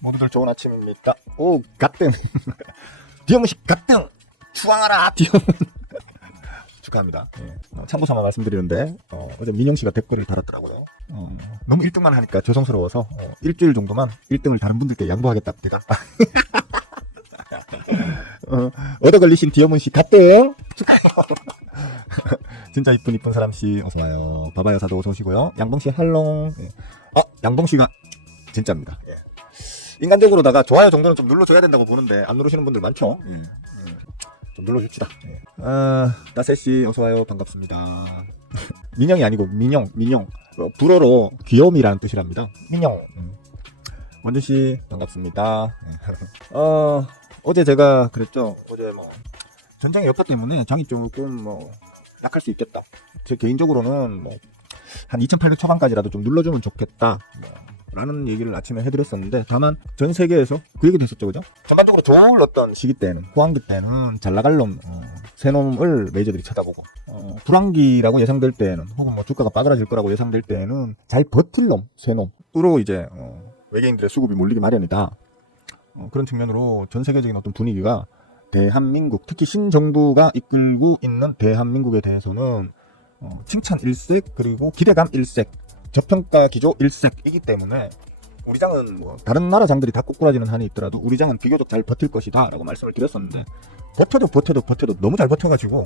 모두들 좋은 아침입니다. 오, 가뜩. 디어문식 가뜩 추앙하라, 디어문. 축하합니다. 예. 참고 삼아 말씀드리는데, 어제 민영씨가 댓글을 달았더라고요. 너무 1등만 하니까 죄송스러워서, 일주일 정도만 1등을 다른 분들께 양보하겠답니다. 얻어 걸리신 디어문씨 가뜩 진짜 이쁜 사람씨 어서와요. 바바여사도 어서오시고요. 양봉씨 할롱. 예. 양봉씨가 진짜입니다. 예. 인간적으로다가 좋아요 정도는 좀 눌러줘야 된다고 보는데 안 누르시는 분들 많죠. 좀 눌러줍시다. 예. 나세씨 어서와요. 반갑습니다. 민영이 아니고 민영. 불어로 귀여움이라는 뜻이랍니다. 민영. 원준씨 반갑습니다. 어제 제가 그랬죠. 어제 전장의 여파 때문에 장이 조금 약할 수 있겠다. 제 개인적으로는 한 2,800 초반까지라도 좀 눌러주면 좋겠다. 라는 얘기를 아침에 해드렸었는데, 다만 전 세계에서 그 얘기도 했었죠, 그죠? 전반적으로 좋았던 시기 때는, 호황기 때는 잘 나갈 놈, 새 놈을 메이저들이 쳐다보고, 불황기라고 예상될 때에는, 혹은 주가가 빠그라질 거라고 예상될 때에는 잘 버틸 놈, 새 놈으로 이제 외계인들의 수급이 몰리기 마련이다. 그런 측면으로 전 세계적인 어떤 분위기가 대한민국, 특히 신정부가 이끌고 있는 대한민국에 대해서는 칭찬 일색, 그리고 기대감 일색, 저평가 기조 일색이기 때문에 우리 장은 다른 나라 장들이 다 꼬꾸라지는 한이 있더라도 우리 장은 비교적 잘 버틸 것이다 라고 말씀을 드렸었는데, 버텨도 너무 잘 버텨가지고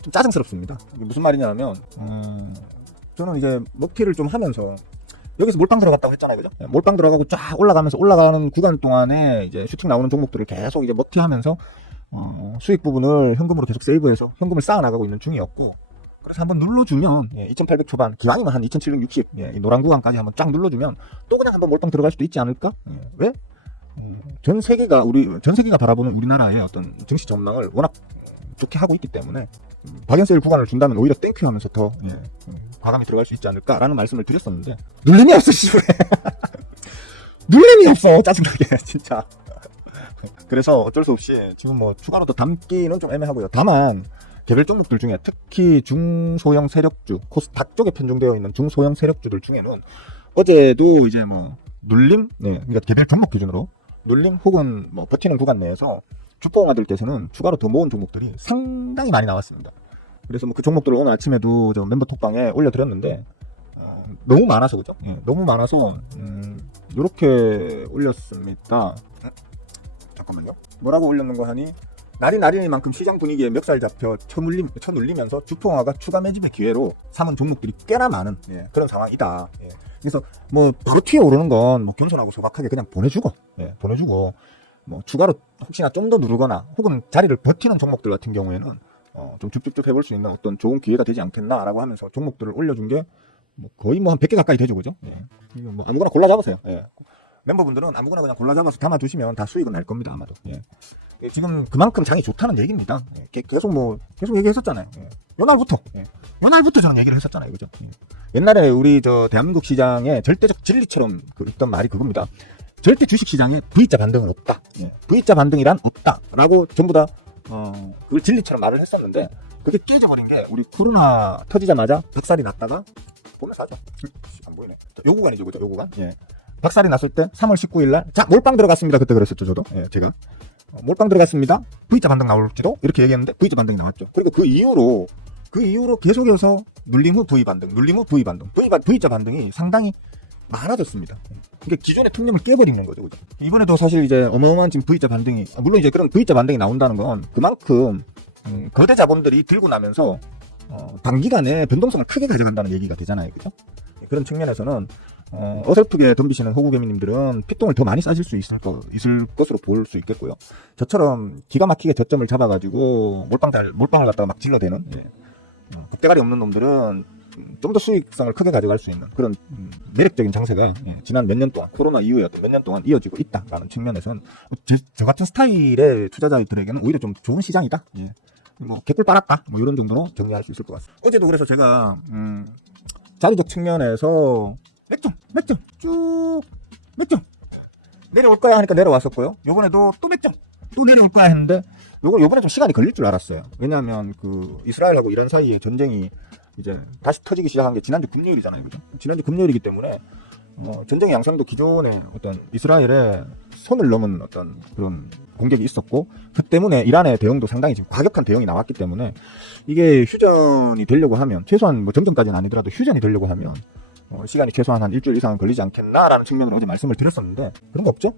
좀 짜증스럽습니다. 이게 무슨 말이냐면 저는 이제 먹튀를 좀 하면서 여기서 몰빵 들어갔다고 했잖아요, 그죠? 몰빵 들어가고 쫙 올라가면서 올라가는 구간 동안에 이제 슈팅 나오는 종목들을 계속 이제 먹튀하면서 수익 부분을 현금으로 계속 세이브해서 현금을 쌓아 나가고 있는 중이었고, 그래서 한번 눌러주면 2,800 초반, 기왕이면 한 2,760 이 노란 구간까지 한번 쫙 눌러주면 또 그냥 한번 몰빵 들어갈 수도 있지 않을까? 왜? 전 세계가 바라보는 우리나라의 어떤 증시 전망을 워낙 좋게 하고 있기 때문에 박연세일 구간을 준다면 오히려 땡큐 하면서 더 과감히 들어갈 수 있지 않을까라는 말씀을 드렸었는데, 눌림이 없어 씨발. 눌림이 없어, 짜증나게 진짜. 그래서 어쩔 수 없이 지금 추가로 더 담기는 좀 애매하고요. 다만 개별 종목들 중에 특히 중소형 세력주, 코스닥 쪽에 편중되어 있는 중소형 세력주들 중에는 어제도 이제 눌림, 그러니까 개별 종목 기준으로 눌림 혹은 버티는 구간 내에서 주포가 될 때서는 추가로 더 모은 종목들이 상당히 많이 나왔습니다. 그래서 그 종목들을 오늘 아침에도 저 멤버 톡방에 올려드렸는데 너무 많아서, 그죠? 너무 많아서 이렇게 올렸습니다. 잠깐만요. 뭐라고 올렸는가 하니, 날이 날이니만큼 시장 분위기에 멱살 잡혀 쳐눌리면서 주포화가 추가 매집의 기회로 삼은 종목들이 꽤나 많은 그런 상황이다. 그래서 바로 튀어오르는 건 겸손하고 소박하게 그냥 보내주고 추가로 혹시나 좀 더 누르거나 혹은 자리를 버티는 종목들 같은 경우에는 좀 줍줍줍 해볼 수 있는 어떤 좋은 기회가 되지 않겠나라고 하면서 종목들을 올려준 게 거의 한 100개 가까이 되죠, 그죠? 아무거나 골라 잡으세요. 멤버분들은 아무거나 그냥 골라 잡아서 담아두시면 다 수익은 날 겁니다, 아마도. 지금 그만큼 장이 좋다는 얘기입니다. 계속 얘기했었잖아요. 연말부터 저는 얘기를 했었잖아요, 그죠? 옛날에 우리 대한민국 시장의 절대적 진리처럼 있던 말이 그겁니다. 절대 주식 시장에 V자 반등은 없다. V자 반등이란 없다라고 전부 다 그걸 진리처럼 말을 했었는데, 그게 깨져버린 게 우리 코로나 터지자마자 박살이 났다가 보면서 하죠. 안 보이네. 요 구간이죠, 그죠? 요 구간. 박살이 났을 때 3월 19일 날 자, 몰빵 들어갔습니다. 그때 그랬었죠, 저도. 제가 몰빵 들어갔습니다. V자 반등 나올지도 이렇게 얘기했는데 V자 반등이 나왔죠. 그리고 그 이후로 계속해서 눌림 후 V 반등, V자 반등이 상당히 많아졌습니다. 그러니까 기존의 통념을 깨버리는 거죠, 그죠? 이번에도 사실 이제 어마어마한 지금 V자 반등이, 물론 이제 그런 V자 반등이 나온다는 건 그만큼 거대 자본들이 들고 나면서 단기간에 변동성을 크게 가져간다는 얘기가 되잖아요, 그죠? 그런 측면에서는 어설프게 덤비시는 호구개미님들은 피똥을 더 많이 싸실 수 있을 것으로 볼 수 있겠고요. 저처럼 기가 막히게 저점을 잡아가지고 몰빵을 갖다가 막 질러대는 복대가리 없는 놈들은 좀 더 수익성을 크게 가져갈 수 있는 그런 매력적인 장세가 지난 몇 년 동안, 코로나 이후에 몇 년 동안 이어지고 있다라는 측면에서는 저 같은 스타일의 투자자들에게는 오히려 좀 좋은 시장이다. 개꿀 빨았다. 이런 정도로 정리할 수 있을 것 같습니다. 어제도 그래서 제가 자리적 측면에서 몇 점 내려올 거야 하니까 내려왔었고요. 요번에도 또 몇 점 또 내려올 거야 했는데 요번에 좀 시간이 걸릴 줄 알았어요. 왜냐하면 그 이스라엘하고 이란 사이의 전쟁이 이제 다시 터지기 시작한 게 지난주 금요일이잖아요, 그죠? 지난주 금요일이기 때문에 전쟁의 양상도 기존에 어떤 이스라엘에 선을 넘은 어떤 그런 공격이 있었고, 그 때문에 이란의 대응도 상당히 지금 과격한 대응이 나왔기 때문에 이게 휴전이 되려고 하면, 최소한 뭐 정전까지는 아니더라도 휴전이 되려고 하면 시간이 최소한 한 일주일 이상은 걸리지 않겠나라는 측면으로 어제 말씀을 드렸었는데, 그런 거 없죠.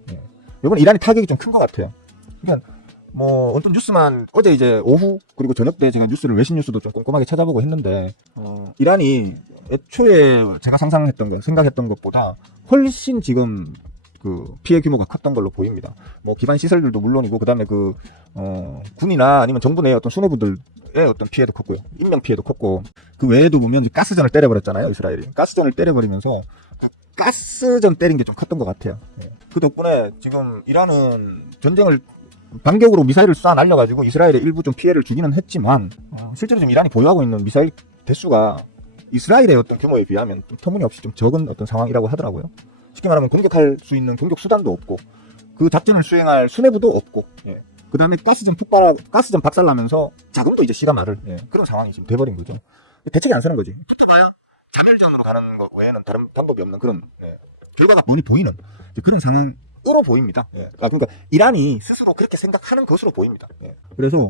이번에 이란이 타격이 좀 큰 것 같아요. 그러니까 뭐 어떤 뉴스만 어제 이제 오후 그리고 저녁 때 제가 뉴스를 외신 뉴스도 좀 꼼꼼하게 찾아보고 했는데, 이란이 애초에 제가 생각했던 것보다 훨씬 지금 그 피해 규모가 컸던 걸로 보입니다. 뭐 기반 시설들도 물론이고, 그다음에 그 군이나 아니면 정부 내 어떤 수뇌부들의 어떤 피해도 컸고요, 인명 피해도 컸고, 그 외에도 보면 가스전을 때려버렸잖아요. 이스라엘이 가스전을 때려버리면서 가스전 때린 게 좀 컸던 것 같아요. 그 덕분에 지금 이란은 전쟁을 반격으로 미사일을 쏴 날려가지고 이스라엘에 일부 좀 피해를 주기는 했지만, 실제로 지금 이란이 보유하고 있는 미사일 대수가 이스라엘의 어떤 규모에 비하면 좀 터무니없이 좀 적은 어떤 상황이라고 하더라고요. 쉽게 말하면 공격할 수 있는 공격 수단도 없고, 그 작전을 수행할 수뇌부도 없고, 그 다음에 가스전 박살나면서 자금도 이제 씨가 마를, 그런 상황이 지금 돼버린 거죠. 대책이 안 서는 거지. 붙어봐야 자멸전으로 가는 것 외에는 다른 방법이 없는 그런, 결과가 뻔히 보이는 그런 상황으로 보입니다. 그러니까 이란이 스스로 그렇게 생각하는 것으로 보입니다. 그래서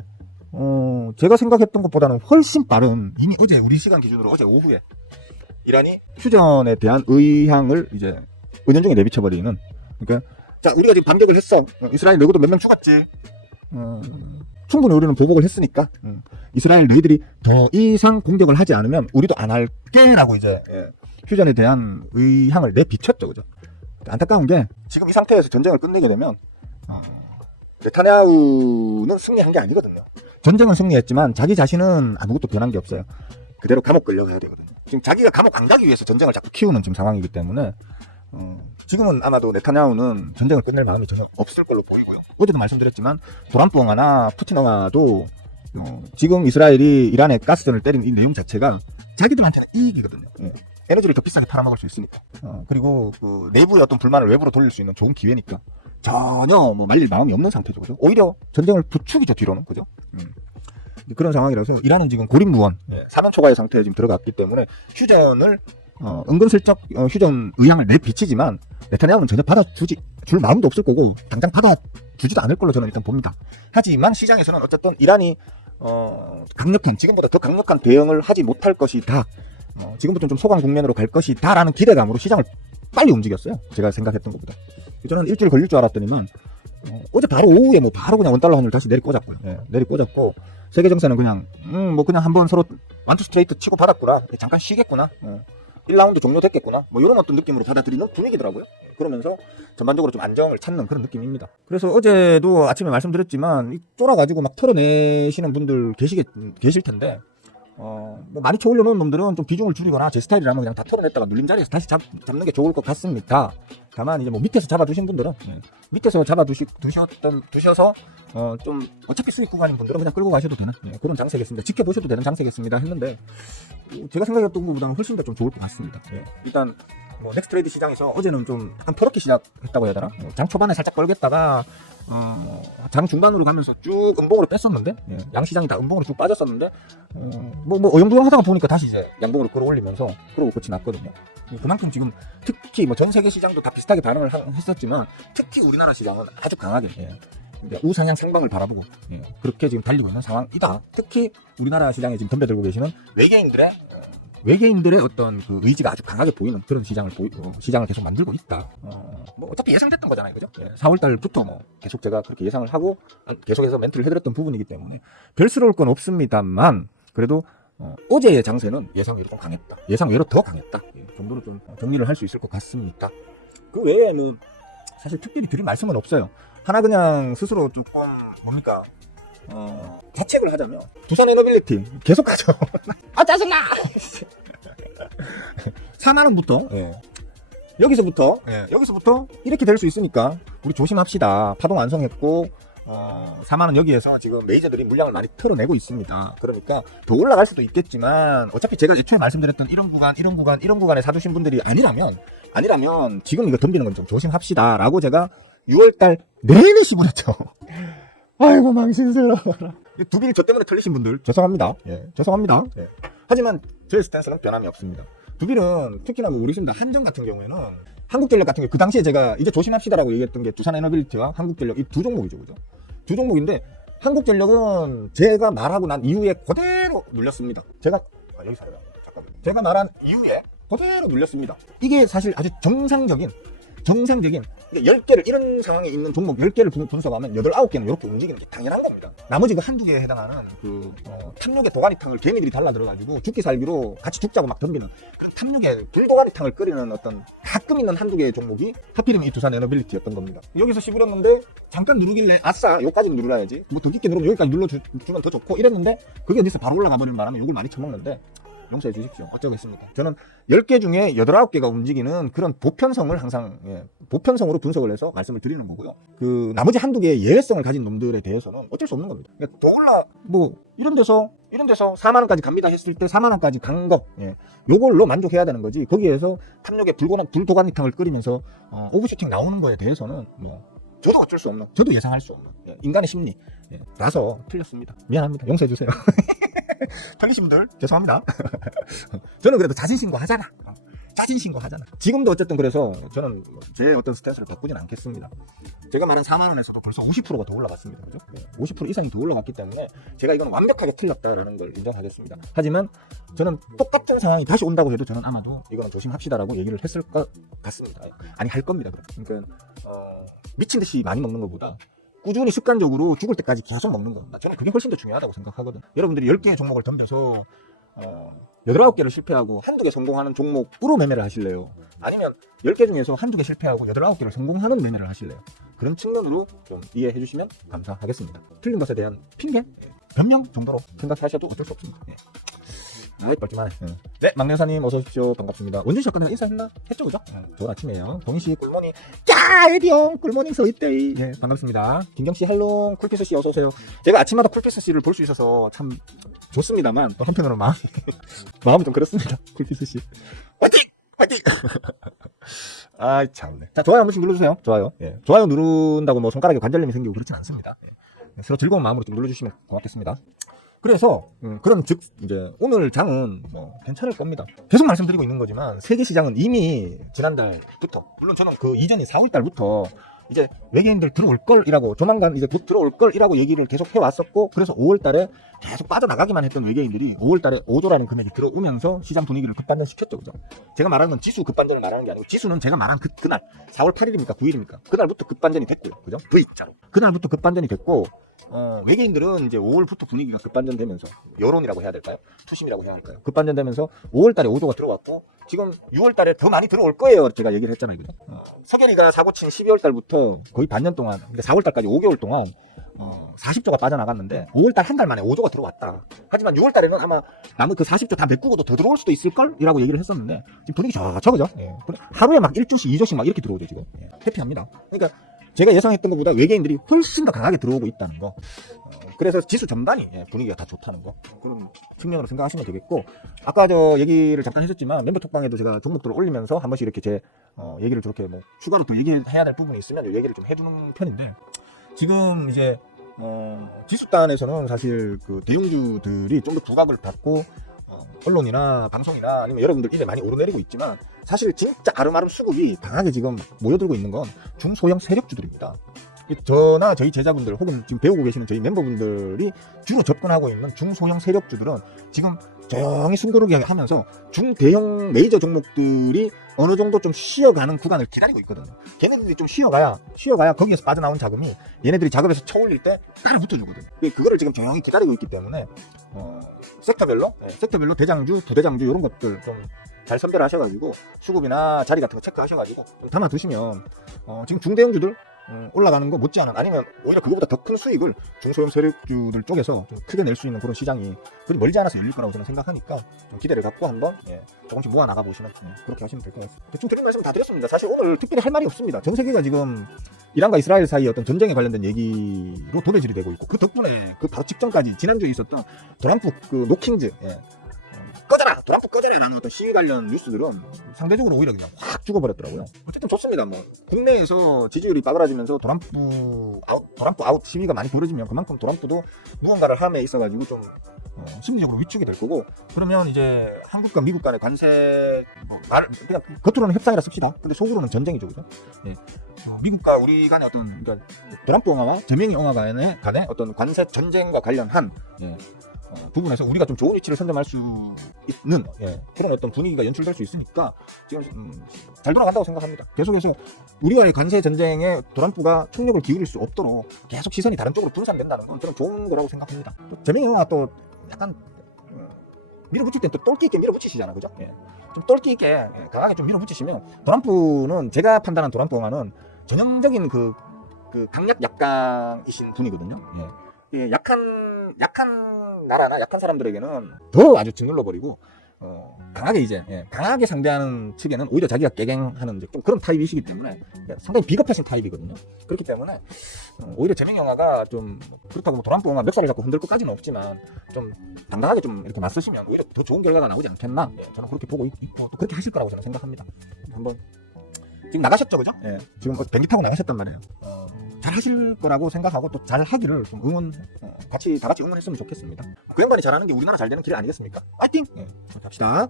제가 생각했던 것보다는 훨씬 빠른, 이미 어제 우리 시간 기준으로 어제 오후에 이란이 휴전에 대한 의향을 이제 은연중에 내비쳐버리는, 그러니까 자, 우리가 지금 반격을 했어, 이스라엘 너희도 몇 명 죽었지, 충분히 우리는 보복을 했으니까 이스라엘 너희들이 더 이상 공격을 하지 않으면 우리도 안 할게 라고 이제 휴전에 대한 의향을 내비쳤죠. 그죠? 안타까운 게 지금 이 상태에서 전쟁을 끝내게 되면 네타냐후는 승리한 게 아니거든요. 전쟁은 승리했지만 자기 자신은 아무것도 변한 게 없어요. 그대로 감옥 끌려가야 되거든요. 지금 자기가 감옥 안 가기 위해서 전쟁을 자꾸 키우는 지금 상황이기 때문에 지금은 아마도 네타냐후는 전쟁을 끝낼 마음이 전혀 없을 걸로 보이고요. 어제도 말씀드렸지만 도란프 영화나 푸틴 영화도 지금 이스라엘이 이란에 가스전을 때린 이 내용 자체가 자기들한테는 이익이거든요. 에너지를 더 비싸게 팔아먹을 수 있으니까. 그리고 그 내부의 어떤 불만을 외부로 돌릴 수 있는 좋은 기회니까 전혀 뭐 말릴 마음이 없는 상태죠. 그죠? 오히려 전쟁을 부추기죠, 뒤로는. 그죠? 그런 상황이라서 이란은 지금 고립무원, 사면 초과의 상태에 지금 들어갔기 때문에 휴전을 은근슬쩍 휴전 의향을 내비치지만 네타냐후는 전혀 줄 마음도 없을 거고 당장 받아주지도 않을 걸로 저는 일단 봅니다. 하지만 시장에서는 어쨌든 이란이 지금보다 더 강력한 대응을 하지 못할 것이다, 지금부터 좀 소강 국면으로 갈 것이다 라는 기대감으로 시장을 빨리 움직였어요. 제가 생각했던 것보다. 저는 일주일 걸릴 줄 알았더니만 어제 바로 오후에 바로 그냥 원달러 환율 다시 내리꽂았고요. 내리꽂았고, 세계정세는 그냥 그냥 한번 서로 완투 스트레이트 치고 받았구나, 잠깐 쉬겠구나, 1라운드 종료됐겠구나, 이런 어떤 느낌으로 받아들이는 분위기더라고요. 그러면서 전반적으로 좀 안정을 찾는 그런 느낌입니다. 그래서 어제도 아침에 말씀드렸지만 쫄아가지고 막 털어내시는 분들 계실 텐데, 많이 쳐 올려놓은 놈들은 좀 비중을 줄이거나, 제 스타일이라면 그냥 다 털어냈다가 눌린 자리에서 다시 잡는 게 좋을 것 같습니다. 다만 이제 밑에서 잡아두신 분들은, 밑에서 두셔서 좀 어차피 수익 구간인 분들은 그냥 끌고 가셔도 되는 그런 장세겠습니다. 지켜보셔도 되는 장세겠습니다 했는데, 제가 생각했던 것보다는 훨씬 더 좀 좋을 것 같습니다. 일단 넥스트레이드 시장에서 어제는 좀 약간 퍼렇게 시작했다고 해야 되나? 장 초반에 살짝 벌겠다가 장 중반으로 가면서 쭉 음봉으로 뺐었는데, 양시장이 다 음봉으로 쭉 빠졌었는데, 어영부영 하다가 보니까 다시 이제 양봉으로 끌어올리면서 그러고 끝이 났거든요. 그만큼 지금 특히 전 세계 시장도 다 비슷하게 반응을 했었지만, 특히 우리나라 시장은 아주 강하게 우상향 상방을 바라보고 그렇게 지금 달리고 있는 상황이다. 특히 우리나라 시장에 지금 덤벼들고 계시는 외계인들의 어떤 그 의지가 아주 강하게 보이는 그런 시장을 계속 만들고 있다. 어차피 예상됐던 거잖아요, 그죠? 4월달부터 계속 제가 그렇게 예상을 하고 계속해서 멘트를 해드렸던 부분이기 때문에 별스러울 건 없습니다만, 그래도 어제의 장세는 예상외로 좀 강했다. 예상외로 더 강했다. 정도로 좀 정리를 할 수 있을 것 같습니다. 그 외에는 사실 특별히 드릴 말씀은 없어요. 하나 그냥 스스로 조금 자책을 하자면, 두산 에너빌리티 계속 가죠. 짜증나. 4만원부터 여기서부터 이렇게 될 수 있으니까 우리 조심합시다. 파동 완성했고 4만원 여기에서 지금 메이저들이 물량을 많이 털어내고 있습니다. 그러니까 더 올라갈 수도 있겠지만, 어차피 제가 애초에 말씀드렸던 이런 구간에 사두신 분들이 아니라면 지금 이거 덤비는 건 좀 조심합시다 라고 제가 6월달 내내 시부렸죠. 아이고 망신세라. 두빌 저 때문에 털리신 분들 죄송합니다. 죄송합니다. 하지만 저의 스탠스는 변함이 없습니다. 두빌은 특히나 우리 팀들 한정 같은 경우에는 한국전력 같은 경우 그 당시에 제가 이제 조심합시다라고 얘기했던 게 두산에너빌리티와 한국전력 이 두 종목이죠, 그죠? 두 종목인데 한국전력은 제가 말하고 난 이후에 그대로 눌렸습니다. 여기 살아요. 잠깐만. 제가 말한 이후에 그대로 눌렸습니다. 이게 사실 아주 정상적인 10개를 이런 상황에 있는 종목 10개를 분석하면 8, 9개는 이렇게 움직이는 게 당연한 겁니다. 나머지 그 한두 개에 해당하는 탐욕의 도가니탕을 개미들이 달라들어가지고 죽기 살기로 같이 죽자고 막 덤비는 탐욕의 불도가니탕을 끓이는 어떤 가끔 있는 한두 개의 종목이 하필이면 이 두산에너빌리티였던 겁니다. 여기서 씹으렸는데 잠깐 누르길래 아싸 요까지 누르라야지 뭐 더 깊게 누르면 여기까지 눌러주면 더 좋고 이랬는데 그게 어디서 바로 올라가 버리는 바람에 욕을 많이 처먹는데 용서해 주십시오. 어쩌겠습니까? 저는 10개 중에 8, 9개가 움직이는 그런 보편성을 항상 보편성으로 분석을 해서 말씀을 드리는 거고요. 그 나머지 한두 개의 예외성을 가진 놈들에 대해서는 어쩔 수 없는 겁니다. 그러니까 더 올라 뭐 이런 데서 4만 원까지 갑니다 했을 때 4만 원까지 간 거 요걸로 만족해야 되는 거지. 거기에서 탐욕의 불도가니탕을 끓이면서 오버슈팅 나오는 거에 대해서는 뭐 저도 어쩔 수 없는, 저도 예상할 수 없는 인간의 심리 라서 틀렸습니다. 미안합니다. 용서해 주세요. 틀리신 분들 죄송합니다. 저는 그래도 자진신고 하잖아. 지금도 어쨌든 그래서 저는 제 어떤 스탠스를 바꾸진 않겠습니다. 제가 말한 4만 원에서도 벌써 50%가 더 올라갔습니다. 그죠? 50% 이상이 더 올라갔기 때문에 제가 이건 완벽하게 틀렸다라는 걸 인정하겠습니다. 하지만 저는 똑같은 상황이 다시 온다고 해도 저는 아마도 이거는 조심합시다라고 얘기를 했을 것 같습니다. 아니 할 겁니다. 그러니까 미친 듯이 많이 먹는 것보다 꾸준히 습관적으로 죽을 때까지 계속 먹는 겁니다. 저는 그게 훨씬 더 중요하다고 생각하거든. 여러분들이 10개의 종목을 덤벼서 8, 9개를 실패하고 한두 개 성공하는 종목으로 매매를 하실래요? 아니면 10개 중에서 한두 개 실패하고 8, 9개를 성공하는 매매를 하실래요? 그런 측면으로 좀 이해해 주시면 감사하겠습니다. 틀린 것에 대한 핑계, 변명 정도로 생각하셔도 어쩔 수 없습니다. 아이 뻘쭘하네. 네, 막내사님 어서 오십시오. 반갑습니다. 원준 씨 아까 내가 인사했나? 했죠, 그죠? 좋은 아침이에요. 동희씨 꿀모닝. 야, 에디 형 꿀모닝 서있대. 네, 반갑습니다. 김경씨 할롱. 쿨피스 씨 어서 오세요. 제가 아침마다 쿨피스 씨를 볼 수 있어서 참 좋습니다만 또 한편으로는 마음이 좀 그렇습니다. 쿨피스 씨. 화이팅! 아이 참네. 자, 좋아요 한 번씩 눌러주세요. 좋아요. 좋아요 누른다고 뭐 손가락에 관절염이 생기고 그렇진 않습니다. 서로 즐거운 마음으로 좀 눌러주시면 고맙겠습니다. 그래서 그럼 즉 이제 오늘 장은 뭐 괜찮을 겁니다. 계속 말씀드리고 있는 거지만 세계 시장은 이미 지난달부터, 물론 저는 그 이전에 4월달부터 이제 외계인들 들어올 걸이라고, 조만간 이제 곧 들어올 걸이라고 얘기를 계속 해왔었고, 그래서 5월달에 계속 빠져나가기만 했던 외계인들이 5월달에 5조라는 금액이 들어오면서 시장 분위기를 급반전시켰죠, 그죠? 제가 말하는 건 지수 급반전을 말하는 게 아니고, 지수는 제가 말한 그날 4월 8일입니까 9일입니까 그날부터 급반전이 됐고요, 그죠? V자로 그날부터 급반전이 됐고, 외계인들은 이제 5월부터 분위기가 급반전되면서, 여론이라고 해야 될까요? 투심이라고 해야 할까요? 급반전되면서 5월달에 5조가 들어왔고, 지금 6월달에 더 많이 들어올 거예요. 제가 얘기를 했잖아요, 그죠? 서계리가 사고 친 12월달부터 거의 반년 동안, 그러니까 4월달까지 5개월 동안 40조가 빠져나갔는데 5월달 한 달 만에 5조가 들어왔다. 하지만 6월달에는 아마 남은 그 40조 다 메꾸고도 더 들어올 수도 있을걸? 이라고 얘기를 했었는데 지금 분위기 좋죠, 그죠? 하루에 막 1조씩 2조씩 막 이렇게 들어오죠, 지금. 해피합니다. 그러니까 제가 예상했던 것보다 외계인들이 훨씬 더 강하게 들어오고 있다는 거, 그래서 지수 전반이 분위기가 다 좋다는 거, 그런 측면으로 생각하시면 되겠고, 아까 저 얘기를 잠깐 했었지만 멤버 톡방에도 제가 종목들을 올리면서 한 번씩 이렇게 제 얘기를 저렇게 뭐 추가로 또 얘기해야 될 부분이 있으면 얘기를 좀 해주는 편인데, 지금 이제 지수단에서는 사실 그 대형주들이 좀 더 부각을 받고 언론이나 방송이나 아니면 여러분들 이제 많이 오르내리고 있지만, 사실 진짜 아름아름 수급이 강하게 지금 모여들고 있는 건 중소형 세력주들입니다. 저나 저희 제자분들 혹은 지금 배우고 계시는 저희 멤버분들이 주로 접근하고 있는 중소형 세력주들은 지금 조용히 숨고르기 하면서 중대형 메이저 종목들이 어느 정도 좀 쉬어가는 구간을 기다리고 있거든요. 걔네들이 좀 쉬어가야 거기에서 빠져나온 자금이 얘네들이 작업에서 쳐올릴 때 따라 붙어주거든요. 그거를 지금 조용히 기다리고 있기 때문에 섹터별로 대장주, 부대장주 이런 것들 좀 잘 선별하셔가지고 수급이나 자리 같은 거 체크하셔가지고 좀 담아두시면 지금 중대형주들 올라가는 거 못지않은, 아니면 오히려 그거보다 더 큰 수익을 중소형 세력주들 쪽에서 좀 크게 낼 수 있는 그런 시장이 그리 멀지 않아서 열릴 거라고 저는 생각하니까 좀 기대를 갖고 한번 조금씩 모아 나가 보시면 그렇게 하시면 될 것 같습니다. 대충 드린 말씀 다 드렸습니다. 사실 오늘 특별히 할 말이 없습니다. 전 세계가 지금 이란과 이스라엘 사이 어떤 전쟁에 관련된 얘기로 도배질이 되고 있고, 그 덕분에 그 바로 직전까지 지난주에 있었던 트럼프 그 노킹즈 꺼져라! 트럼프 꺼져라! 라는 어떤 시위 관련 뉴스들은 상대적으로 오히려 그냥 확 죽어버렸더라고요. 어쨌든 좋습니다. 뭐 국내에서 지지율이 빠그라지면서 트럼프 아웃 시위가 많이 벌어지면 그만큼 트럼프도 무언가를 함에 있어가지고 좀 심리적으로 위축이 될 거고, 그러면 이제 한국과 미국 간의 관세 그냥 겉으로는 협상이라 씁시다. 근데 속으로는 전쟁이죠, 그죠? 예. 미국과 우리 간의 어떤 그러니까 트럼프 옹화와 재명이 옹화 간의 어떤 관세 전쟁과 관련한 부분에서 우리가 좀 좋은 위치를 선점할 수 있는 그런 어떤 분위기가 연출될 수 있으니까 지금 잘 돌아간다고 생각합니다. 계속해서 우리와의 관세 전쟁에 트럼프가 총력을 기울일 수 없도록 계속 시선이 다른 쪽으로 분산된다는 건 저는 좋은 거라고 생각합니다. 또 재명이가 또 약간 밀어붙일 땐 또 똘끼 있게 밀어붙이시잖아, 그죠? 좀 똘끼 있게 강하게 좀 밀어붙이시면, 트럼프는 제가 판단한 트럼프 옹화는 전형적인 그 강약 약강이신 분이거든요. 약한 나라나 약한 사람들에게는 더 아주 짓눌러버리고 강하게 강하게 상대하는 측에는 오히려 자기가 깨갱하는 좀 그런 타입이시기 때문에 상당히 비겁하신 타입이거든요. 그렇기 때문에 오히려 재명영화가 좀 그렇다고 뭐 트럼프 영화 멱살을 잡고 흔들 것까지는 없지만 좀 당당하게 좀 이렇게 맞서시면 오히려 더 좋은 결과가 나오지 않겠나, 저는 그렇게 보고 있고 또 그렇게 하실 거라고 저는 생각합니다. 한번 지금 나가셨죠, 그죠? 지금 비행기 타고 나가셨단 말이에요. 잘 하실 거라고 생각하고 또 잘 하기를 좀 다 같이 응원했으면 좋겠습니다. 그 양반이 잘하는 게 우리나라 잘 되는 길 아니겠습니까? 파이팅! 갑시다.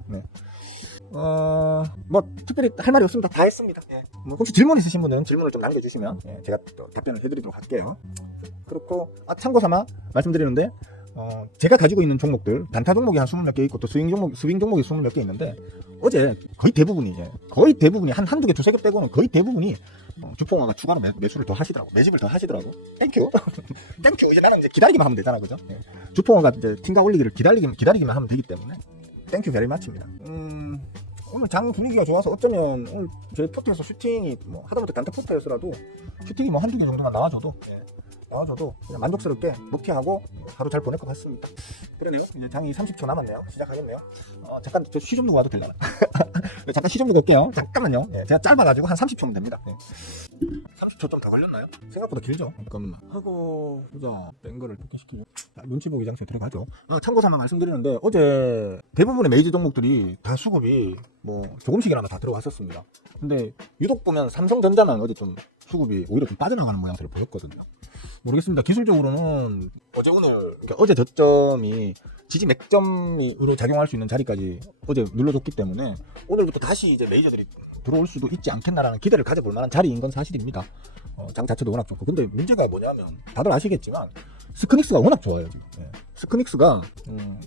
뭐 특별히 할 말이 없습니다. 다 했습니다. 뭐 혹시 질문 있으신 분들은 질문을 좀 남겨주시면 제가 또 답변을 해드리도록 할게요. 그렇고 참고삼아 말씀드리는데, 제가 가지고 있는 종목들 단타 종목이 한 20몇 개 있고 또 스윙 종목이 20몇 개 있는데, 어제 거의 대부분이 한두 개 두세 개 빼고는 거의 대부분이 주포가 추가로 매수를 더 하시더라고. 매집을 더 하시더라고. 땡큐. 땡큐. 이제 나는 기다리기만 하면 되잖아, 그죠? 주포가 이제 팀가 올리기를 기다리기만 하면 되기 때문에 땡큐 베리 마치입니다. 오늘 장 분위기가 좋아서 어쩌면 오늘 저희 포트에서 슈팅이 뭐 하다못해 단타 포트에서라도 슈팅이 뭐 한두 개 정도만 나와줘도 그냥 만족스럽게 먹튀하고 하루 잘 보낼 것 같습니다. 그러네요. 이제 장이 30초 남았네요. 시작하겠네요. 잠깐 저 시 좀 두고 와도 되려나? 잠깐 시 좀 두고 올게요. 잠깐만요. 제가 짧아가지고 한 30초면 됩니다. 30초 좀 더 걸렸나요? 생각보다 길죠? 잠깐만 하고 보자. 뺀 거를 복귀시키고 눈치 보기 장소에 들어가죠. 참고삼아 말씀드리는데, 어제 대부분의 메이저 종목들이 다 수급이 뭐 조금씩이나마 다 들어왔었습니다. 근데 유독 보면 삼성전자는 어제 좀 수급이 오히려 좀 빠져나가는 모양새를 보였거든요. 모르겠습니다. 기술적으로는 어제 저점이 지지 맥점으로 작용할 수 있는 자리까지 어제 눌러줬기 때문에 오늘부터 다시 이제 메이저들이 들어올 수도 있지 않겠나라는 기대를 가져볼 만한 자리인 건 사실입니다. 장 자체도 워낙 좋고. 근데 문제가 뭐냐면, 다들 아시겠지만 스크닉스가 워낙 좋아요, 지금. 스크닉스가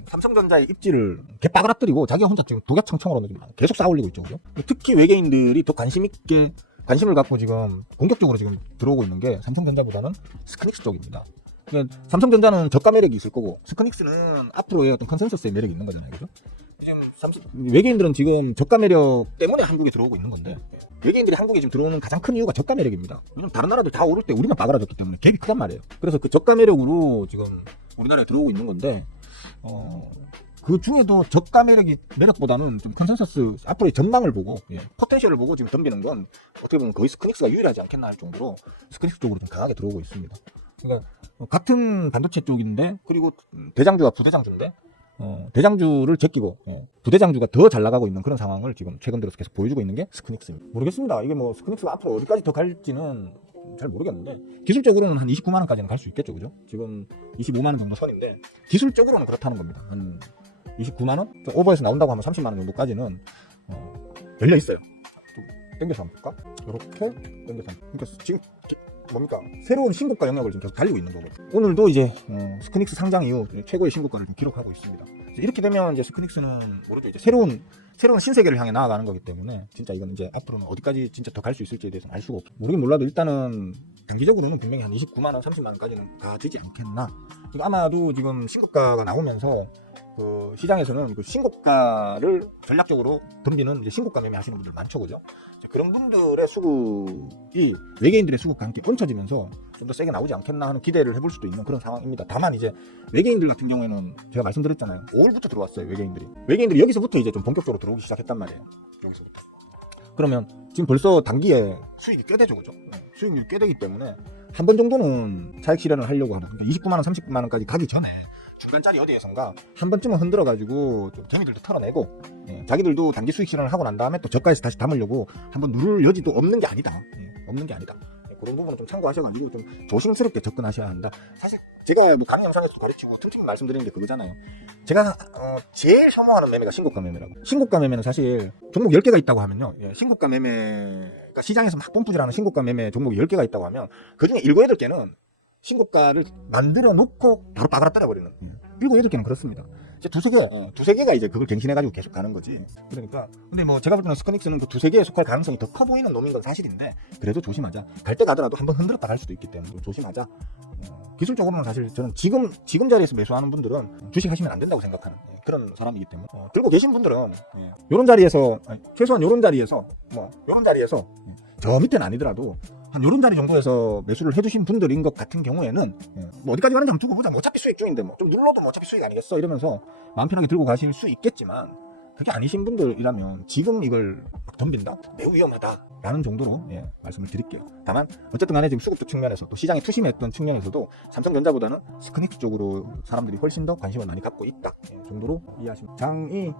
삼성전자의 입지를 개빠그라뜨리고 자기가 혼자 지금 독야청청으로 계속 쌓아올리고 있죠, 그죠? 특히 외계인들이 더 관심을 갖고 지금 공격적으로 지금 들어오고 있는 게 삼성전자보다는 스크닉스 쪽입니다. 그러니까 삼성전자는 저가 매력이 있을 거고, 스크닉스는 앞으로의 어떤 컨센서스의 매력이 있는 거잖아요, 그죠? 지금 외계인들은 지금 저가 매력 때문에 한국에 들어오고 있는 건데, 외계인들이 한국에 지금 들어오는 가장 큰 이유가 저가 매력입니다. 왜냐면 다른 나라들 다 오를 때 우리만 빠그라졌기 때문에 갭이 크단 말이에요. 그래서 그 저가 매력으로 지금 우리나라에 들어오고 있는 건데, 그 중에도 저가 매력보다는 좀 컨센서스 앞으로의 전망을 보고 포텐셜을 보고 지금 덤비는 건 어떻게 보면 거의 스크닉스가 유일하지 않겠나 할 정도로 스크닉스 쪽으로 좀 강하게 들어오고 있습니다. 그러니까 같은 반도체 쪽인데, 그리고 대장주와 부대장주인데 대장주를 제끼고 부대장주가 더 잘 나가고 있는 그런 상황을 지금 최근 들어서 계속 보여주고 있는 게 스크닉스입니다. 모르겠습니다. 이게 뭐 스크닉스가 앞으로 어디까지 더 갈지는 잘 모르겠는데, 기술적으로는 한 29만원까지는 갈 수 있겠죠, 그죠? 지금 25만원 정도 선인데 기술적으로는 그렇다는 겁니다. 한 29만원? 좀 오버해서 나온다고 하면 30만원 정도까지는 열려 있어요. 좀 땡겨서 한번 볼까? 이렇게 땡겨서 그러니까 지금 뭡니까? 새로운 신고가 영역을 지금 계속 달리고 있는 거거든요. 오늘도 이제 스크닉스 상장 이후 최고의 신고가를 좀 기록하고 있습니다. 이렇게 되면 이제 스크닉스는 모르죠. 이제 새로운 신세계를 향해 나아가는 거기 때문에 진짜 이건 이제 앞으로는 어디까지 진짜 더 갈 수 있을지에 대해서는 알 수가 없죠. 모르긴 몰라도 일단은 단기적으로는 분명히 한 29만원, 30만원까지는 가지지 않겠나. 지금 아마도 지금 신고가가 나오면서 그 시장에서는 그 신고가를 전략적으로 덤비는 이제 신고가 매매 하시는 분들 많죠, 그죠? 그런 분들의 수급이 외계인들의 수급과 함께 얹혀지면서 좀 더 세게 나오지 않겠나 하는 기대를 해볼 수도 있는 그런 상황입니다. 다만 이제 외계인들 같은 경우에는 제가 말씀드렸잖아요. 5월부터 들어왔어요, 외계인들이 여기서부터 이제 좀 본격적으로 들어오기 시작했단 말이에요. 여기서부터. 그러면 지금 벌써 단기에 수익이 꽤 되죠, 그죠? 수익률이 꽤 되기 때문에 한 번 정도는 차익 실현을 하려고 하는, 그러니까 29만원, 30만원까지 가기 전에 중간짜리 어디에선가 한 번쯤은 흔들어가지고 좀 개미들도 털어내고, 자기들도 단기 수익 실현을 하고 난 다음에 또 저가에서 다시 담으려고 한번 누를 여지도 없는 게 아니다. 그런 부분은 좀 참고하셔가지고 좀 조심스럽게 접근하셔야 한다. 사실 제가 뭐 강의 영상에서도 가르치고 틈틈이 말씀드리는 게 그거잖아요. 제가 제일 혐오하는 매매가 신고가 매매라고. 신고가 매매는 사실 종목 10개가 있다고 하면요. 예, 신고가 매매가 시장에서 막 뽐뿌질하는 신고가 매매 종목이 10개가 있다고 하면 그중에 7, 8개는 신고가를 만들어 놓고 바로 빠그라 따라버리는 7, 8개는 그렇습니다. 이제 두세 개가 이제 그걸 갱신해가지고 계속 가는 거지. 그러니까 근데 뭐 제가 볼 때는 스커닉스는 그 두세 개에 속할 가능성이 더 커 보이는 놈인 건 사실인데 그래도 조심하자. 갈 때 가더라도 한번 흔들었다 갈 수도 있기 때문에 조심하자. 기술적으로는 사실 저는 지금 자리에서 매수하는 분들은 주식 하시면 안 된다고 생각하는 그런 사람이기 때문에 들고 계신 분들은 요런 자리에서 최소한 요런 자리에서 저 밑에는 아니더라도 한 요런 자리 정도에서 매수를 해주신 분들인 것 같은 경우에는 뭐 어디까지 가는지 한번 두고 보자. 뭐 어차피 수익 중인데 뭐 좀 눌러도 뭐 어차피 수익 아니겠어 이러면서 마음 편하게 들고 가실 수 있겠지만 그게 아니신 분들이라면 지금 이걸 막 덤빈다? 매우 위험하다라는 정도로 말씀을 드릴게요. 다만 어쨌든 간에 지금 수급적 측면에서 또 시장에 투심했던 측면에서도 삼성전자보다는 스크닉스 쪽으로 사람들이 훨씬 더 관심을 많이 갖고 있다 정도로 이해하시면 장이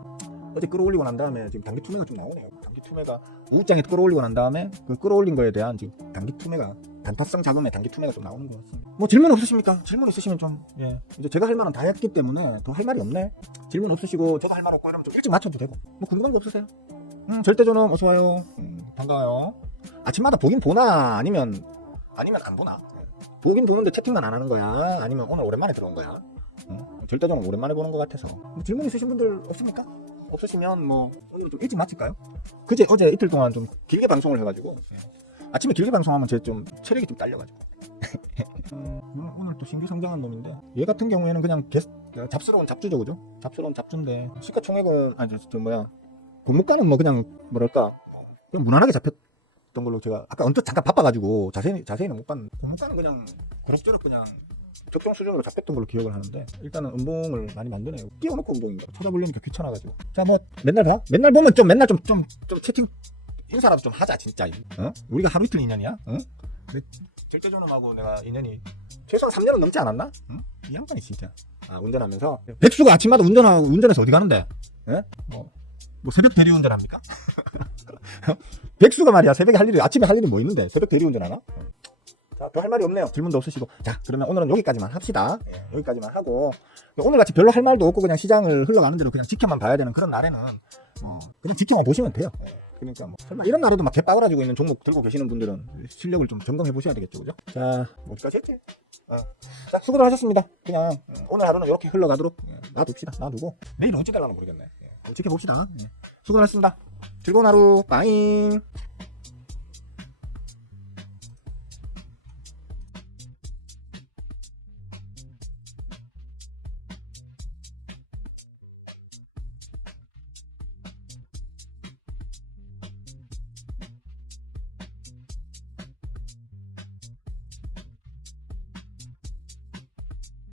어제 끌어올리고 난 다음에 지금 단기 투매가 좀 나오네요. 단기 투매가 우장에 끌어올리고 난 다음에 그 끌어올린 거에 대한 지금 단기 투매가 단타성 자금의 단기 투매가 좀 나오는 것 같습니다. 뭐 질문 없으십니까? 질문 있으시면 좀 이제 제가 할 말은 다 했기 때문에 더 할 말이 없네. 질문 없으시고 저도 할 말 없고 이러면 좀 일찍 맞춰도 되고 뭐 궁금한 거 없으세요? 절대저는 어서 와요. 반가워요. 아침마다 보긴 보나 아니면 안 보나? 보긴 보는데 채팅만 안 하는 거야? 아니면 오늘 오랜만에 들어온 거야? 절대저는 오랜만에 보는 것 같아서 뭐 질문 있으신 분들 없습니까? 없으시면 뭐 오늘 좀 일찍 마칠까요? 어제 이틀 동안 좀 길게 방송을 해가지고 아침에 길게 방송하면 제 좀 체력이 좀 딸려가지고 오늘 또 신규 성장한 놈인데 얘 같은 경우에는 그냥 잡스러운 잡주죠, 그죠? 잡스러운 잡주인데 시가총액은 공모가는 뭐 그냥 뭐랄까 그냥 무난하게 잡혔던 걸로 제가 아까 언뜻 잠깐 바빠가지고 자세히는 못 봤는데 공모가는 그냥 그럭저럭 그냥 적정 수준으로 잡혔던 걸로 기억을 하는데 일단은 음봉을 많이 만드네요. 띄워놓고 음봉인가 찾아보려니까 귀찮아가지고 자 뭐 맨날 보면 좀 맨날 좀 채팅 인사라도 좀 하자 진짜. 우리가 하루 이틀 인연이야? 절대저놈하고 내가 인연이 최소한 3년은 넘지 않았나? 이 양반이 진짜 운전하면서 백수가 아침마다 운전해서 어디 가는데? 뭐 새벽 대리운전 합니까? 백수가 말이야 새벽에 아침에 할 일이 뭐 있는데 새벽 대리운전 하나? 자, 더 할 말이 없네요. 질문도 없으시고. 자, 그러면 오늘은 여기까지만 합시다. 여기까지만 하고. 오늘같이 별로 할 말도 없고 그냥 시장을 흘러가는 대로 그냥 지켜만 봐야 되는 그런 날에는 그냥 지켜만 보시면 돼요. 그러니까 뭐 설마 이런 날에도 막 개빠그라지고 있는 종목 들고 계시는 분들은 실력을 좀 점검해 보셔야 되겠죠, 그죠? 자, 어디까지 했지? 자, 수고들 하셨습니다. 그냥 오늘 하루는 이렇게 흘러가도록 놔두고 내일은 어찌 달라나 모르겠네. 지켜봅시다. 수고하셨습니다. 즐거운 하루. 빠잉.